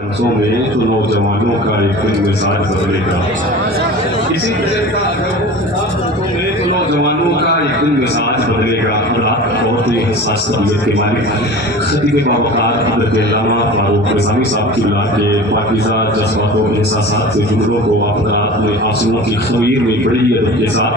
में तो नौजवानों का एक मिजाज बदलेगा। इसी तरह का में तो नौजवानों का एक मिजाज बदलेगा। रात बहुत ही हसास तबीयत के मालिक खतीब बावकार हज़रत अल्लामा फारूक रज़ावी साहब की के पाकीज़ा जज्बातों एहसासात से जुमलों को आप रात में आंसुओं की खमीर में बड़ी अदब के साथ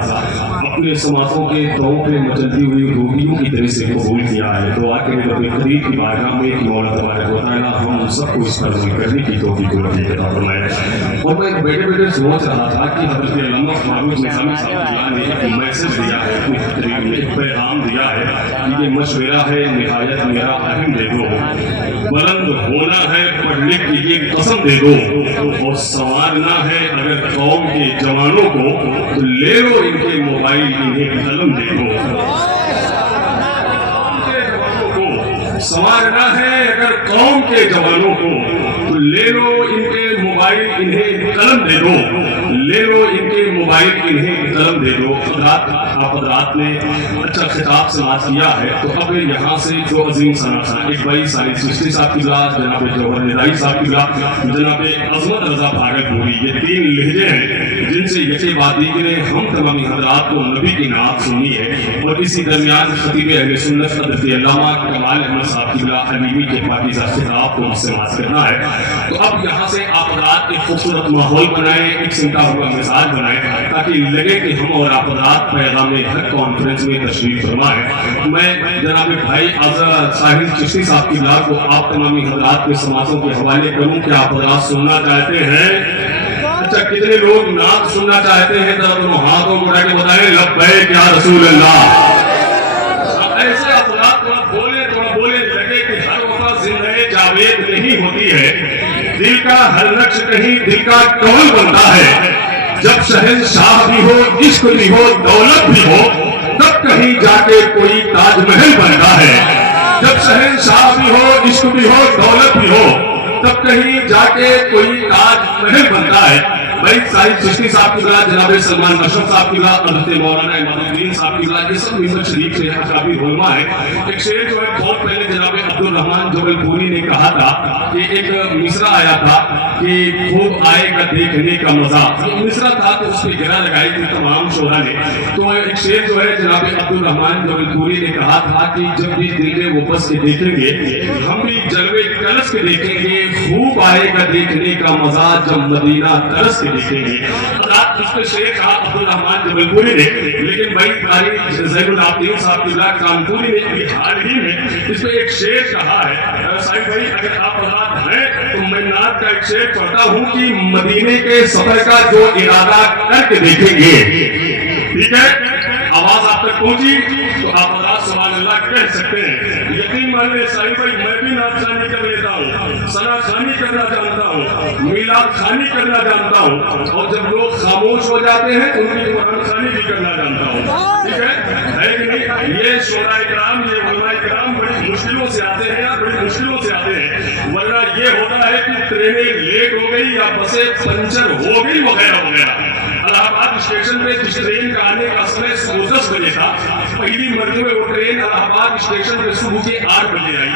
अपने समातों के तौं पे मचलती हुई रोगियों की तरह से कबूल किया है। दुआ के रब करीम की बारगाह में कि मौला तबारक व तआला हम सबको इस पर अमल करने की तौफीक अता फरमाए। और मैं बैठे बैठे सोच रहा था कि हज़रत अल्लामा फारूक रज़ावी साहब ने एक मैसेज दिया है, अपनी तकरीर में एक पैगाम दिया है कि ये मशवरा है निहायत मेरा अहम दे दो, बुलंद होना है पढ़ने की ये कसम दे दो, और संवारना है अगर कौम के जवानों को तो ले लो इनके मोबाइल इन्हें कलम दे दो। संवारना है अगर कौम के जवानों को तो ले लो इनके मोबाइल इन्हें कलम दे दो, ले लो इनके मोबाइल इन्हें कलम दे दो। आप रात ने अच्छा खिताब समाप्त किया है, तो अब यहाँ से जो अजीम सनासा एक भाई सारी चिश्ती साहब की बात, जनाब जौहर निदाई साहब की बात, जनाब अजमत रजा भागलपुरी, ये तीन लहजे हैं जिनसे यके बाती के हम तमामी हजरात को नबी की नात सुनी है। और इसी दरमियान खतीब अहले सुन्नत हज़रत अल्लामा कमाल अहमद साहब की हलीमी के पाकीज़ा खिताब को समाप्त करना है। तो अब यहाँ से आप रात एक खूबसूरत माहौल बनाए, एक सिमटा हुआ मिजाज बनाए, ताकि लगे कि हम और आप रात पैगाम हर कॉन्फ्रेंस में तशरीफ फरमाए। मैं जनाब भाई आज़ाद साहिल चिश्ती साहब की बात को आप तमामी हजरात के समातों के हवाले करूं कि आप हजरात सुनना चाहते हैं। अच्छा, कितने लोग नात सुनना चाहते हैं? जरा दोनों हाथों को उठा के बताएं लब्बैक या रसूल अल्लाह। ऐसे आप थोड़ा बोले लगे कि हर वक्त जिंदगी जावेद नहीं होती है, दिल का हर नक्श कहीं दिल का कौल बनता है। जब शहंशाह भी हो, इश्क भी हो, दौलत भी हो, तब कहीं जाके कोई ताजमहल बनता है। जब शहंशाह भी हो, इश्क भी हो, दौलत भी हो, तब कहीं जाके कोई ताजमहल बनता है। भाई साहिब चिश्ती साहब की बात, जनाब सलमान अशरफ साहब की बात, हज़रत मौलाना इमामुद्दीन साहब की बात, ये सब मिंबर शरीफ से काफी रोलमा है। एक शेर जो है बहुत पहले जनाब अब्दुल रहमान जबलपुरी ने कहा था कि एक मिसरा आया था कि खूब आएगा देखने का मजा, मिसरा था तो उस पर गिरा लगाई थी तमाम शोरा ने। तो एक शेर जो है जनाब अब्दुल रहमान जबलपुरी ने कहा था कि जब भी दिल में वो बस के देखेंगे हम भी जलवे कलश के देखेंगे, खूब आएगा देखने का मजा जब मदीना तरस के देखेंगे। उसके शेर कहा अब्दुल रहमान जबलपुरी ने, लेकिन भाई कारी ज़ैनुल आबिदीन साहब की बात कानपुरी ने अभी हाल ही में इस पे एक शेर कहा है। साहिब भाई अगर आप रात हैं तो मैं नात का एक शेर पढ़ता हूँ कि मदीने के सफर का जो इरादा करके देखेंगे, ठीक है, आवाज आप तक पहुंची तो आप सुभान अल्लाह कह सकते हैं। यकीन मानिए साहिब भाई मैं भी नात खानी कर लेता हूँ, सना खानी करना जानता हूँ, मिलाद खानी करना जानता हूँ, और जब लोग खामोश हो जाते हैं तो उनकी कुरान खानी भी करना जानता हूँ, ठीक है कि नहीं? ये शोराए किराम, ये उलमाए किराम बड़ी मुश्किलों से आते हैं या बड़ी मुश्किलों से आते हैं, वरना ये होता है कि ट्रेनें लेट हो गई या बसें पंचर हो गई वगैरह वगैरह। इलाहाबाद स्टेशन पे जिस ट्रेन का आने का समय 10 बजे था, पहली मरतबे वो ट्रेन इलाहाबाद स्टेशन पे सुबह के 8 बजे आई।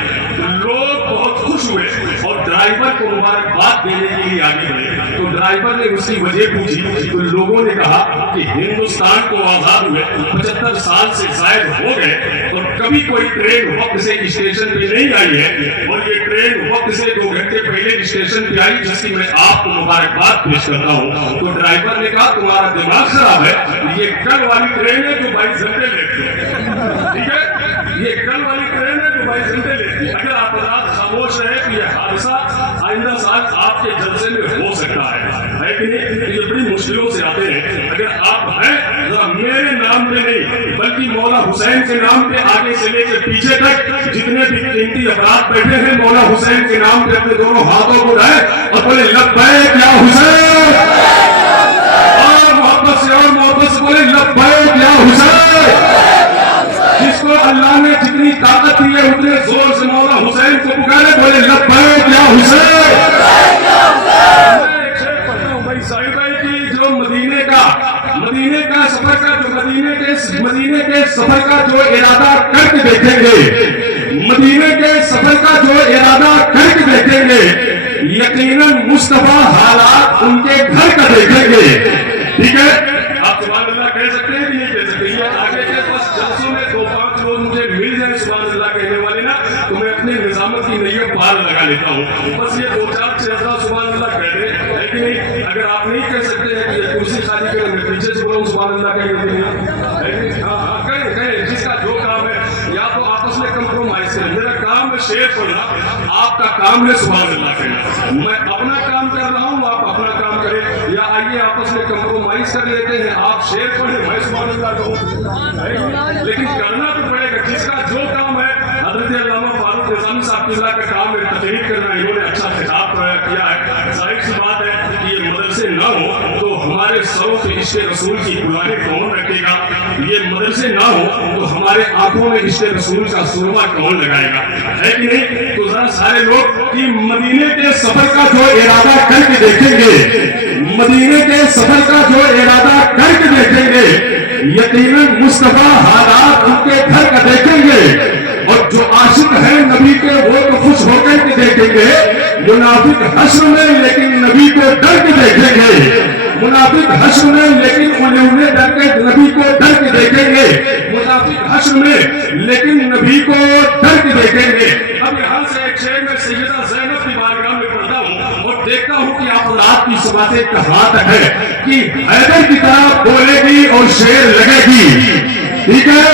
लोग बहुत खुश हुए और ड्राइवर को मुबारकबाद देने के लिए आगे बढ़े। तो ड्राइवर ने उसकी वजह पूछी तो लोगों ने कहा कि हिंदुस्तान को आजाद हुए 75 साल से जायद हो गए और कभी कोई ट्रेन वक्त से स्टेशन पे नहीं आई है, और ये ट्रेन वक्त से 2 घंटे पहले स्टेशन पे आई, जिसकी मैं आपको मुबारकबाद पेश करता हूँ। तो ड्राइवर ने कहा तुम्हारा दिमाग खराब है, ये कल वाली ट्रेन है जो 22 घंटे लेती है, ठीक है, ये कल वाली ट्रेन है जो 22 घंटे लेती है। अगर आप रात खामोश रहे तो ये हादसा आइंदा साल आपके जलसे में हो सकता है कि नहीं? ये बड़ी मुश्किलों से आते हैं। अगर आप हैं जरा मेरे नाम पे नहीं बल्कि मौला हुसैन के नाम पे आगे से लेकर पीछे तक जितने भी कीमती अफराद बैठे हैं, मौला हुसैन के नाम पे अपने दोनों हाथों को उठाए और बोले लब्बैक या हुसैन, और मोहब्बत से बोले लब्बैक या हुसैन। जिसको अल्लाह ने जितनी ताकत दी है उतने जोर से मौला हुसैन को पुकारे, बोले लब्बैक या हुसैन। भाई साहिब भाई की जो मदीने का सफर का जो इरादा करके देखेंगे, मदीने के सफर का जो इरादा करके देखेंगे, یقیناً مصطفیٰ حالات ان کے گھر کا دیکھیں گے. ٹھیک ہے, آپ سبحان اللہ کہہ سکتے ہیں کہ نہیں کہہ سکتے؟ یہ آگے کے بس جلسوں میں 2-5 لوگ مجھے مل جائیں سبحان اللہ کہنے والے نا, تو میں اپنے نظامت کی نیت پار لگا لیتا ہوں. بس یہ 2-4 چیزیں سبحان اللہ کہہ دیں, ہے کہ نہیں؟ اگر آپ نہیں کہہ سکتے ہیں کہ یہ کرسی خالی کریں, میں پیچھے سے بولوں سبحان اللہ کہنے کے لیے, ہاں کہیں جس کا جو کام ہے, یا تو آپس میں کمپرومائز کریں. میرا کام ہے شعر پڑھنا, آپ کا کام ہے سبحان اللہ کہنا. میں اپنا کام کر رہا ہوں, آپ اپنا کام کریں, یا آئیے آپس میں کمپرومائز کر لیتے ہیں, آپ شعر پڑھیں, میں سبحان اللہ کہوں. لیکن کرنا تو پڑے گا, جس کا جو کام ہے. حضرت علامہ فاروق نظامی صاحب اللہ کا کام ہے تقریر کرنا, انہوں نے اچھا خطاب کیا ہے. ظاہر سی بات ہے کہ یہ مدرسے نہ ہو تو ہمارے سروں پہ عشق رسول کی گلاہیں کون رکھے گا؟ یہ مدرسے نہ ہو تو ہمارے آنکھوں میں عشق رسول کا سرما کون لگائے گا؟ ہے کہ نہیں؟ تو ذرا سارے لوگ کہ مدینے کے سفر کا جو ارادہ کر کے دیکھیں گے, مدینے کے سفر کا جو ارادہ کر کے دیکھیں گے, یقیناً مصطفیٰ حالات ان کے گھر کا دیکھیں گے. اور جو عاشق ہیں نبی کے وہ تو خوش ہو کر کے دیکھیں گے, منافق حشر میں لیکن نبی کو ڈر کے دیکھیں گے. منافق حشر میں لیکن انہیں ڈر کے نبی کو ڈر کے دیکھیں گے. منافق حشر میں لیکن نبی کو ڈر کے دیکھیں گے. اب یہاں سے ایک شعر میں سیدہ زینب کی بارگاہ میں پڑھتا ہوں اور دیکھتا ہوں کہ آپ رات کی اس باتیں کہاں تک ہے کہ حیدر کی طرح بولے گی اور شعر لگے گی. ٹھیک ہے,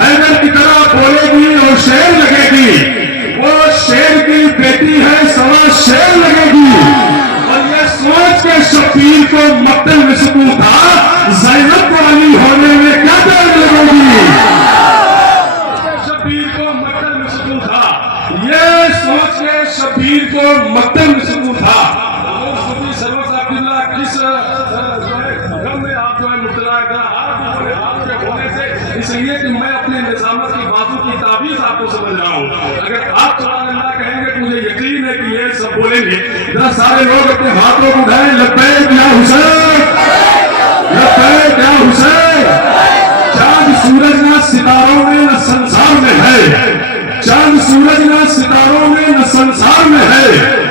حیدر کی طرح بولے گی اور شعر لگے گی. وہ شعر کی بیٹی ہے سوا شعر لگے گی. اور یہ سوچ کے شبیر کو مقتل میں سکون تھا, زینب کو علی ہونے میں کیا دیر لگے گی. شبیر کو مقتل میں سکون تھا, یہ سوچ کے شبیر کو مقتل میں سکون تھا. سرور صاحب اللہ کس غم میں آپ جو ہے مبتلا ہے, آپ کے ہونے سے, اس لیے کہ میں اپنے نظامت کی باتوں کی تعبیر آپ کو سمجھ رہا ہوں. اگر آپ سبحان اللہ کہیں گے, مجھے یقین ہے کہ یہ سب بولیں گے. ذرا سارے لوگ اپنے ہاتھوں کو اٹھائیں, لبیک یا حسین, لبیک یا حسین. چاند سورج نہ ستاروں میں نہ سنسار میں ہے, چاند سورج نہ ستاروں میں نہ سنسار میں ہے,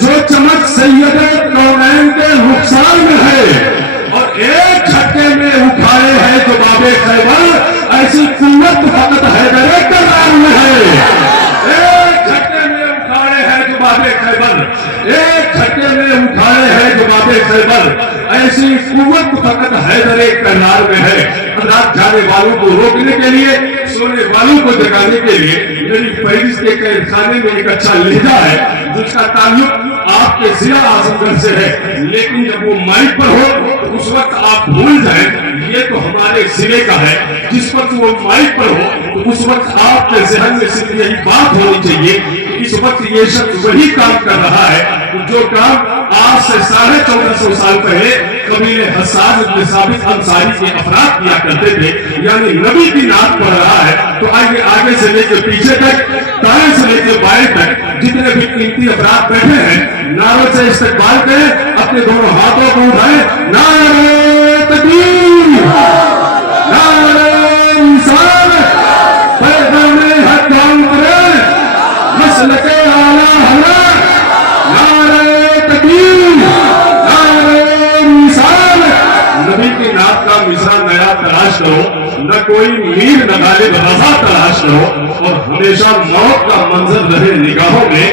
جو چمک سید کونین کے رخسار میں ہے. اور ایک جھٹکے میں اٹھائے ہے جو باب خیبر, ایسی قوت فقط حیدر کرار میں ہے. ایک جھٹکے میں اٹھائے ہے جو باب خیبر, ایک جھٹکے میں اٹھائے ہے جو باب خیبر, ایسی قوت فقط حیدر کرار میں ہے. رات جانے والوں کو روکنے کے لیے, سونے والوں کو جگانے کے لیے میری فہرست کے قید خانے میں ایک اچھا لہجہ ہے جس کا تعلق آپ کے ضلع اعظم گڑھ سے ہے. لیکن جب وہ مائک پر ہو تو اس وقت آپ بھول جائیں یہ تو ہمارے ضلع کا ہے. جس وقت وہ مائک پر ہو تو اس وقت آپ کے ذہن میں صرف یہی بات ہونی چاہیے کہ اس وقت یہ شخص وہی کام کر رہا ہے جو کام آج سے 1450 سال پہلے قبیلہ حسان بن ثابت انصاری کے افراد کیا کرتے تھے, یعنی نبی کی نعت پڑھ رہا ہے. تو آئیے آگے سے لے کے پیچھے تک, دائیں سے لے کے بائیں تک جتنے بھی قیمتی افراد بیٹھے ہیں, نعروں سے استقبال کریں, اپنے دونوں ہاتھوں کو اٹھائیں, نعرہ تکبیر, نعرہ رسالت, پیغام حق قائم کریں, مسلک اعلیٰ حضرت, نعرہ تکبیر, نعرہ رسالت. نبی کی نعت کا مصرع نیا تلاش کرو, نہ کوئی میر نہ غالب رضا تلاش کرو, اور ہمیشہ موت کا منظر رہے نگاہوں میں.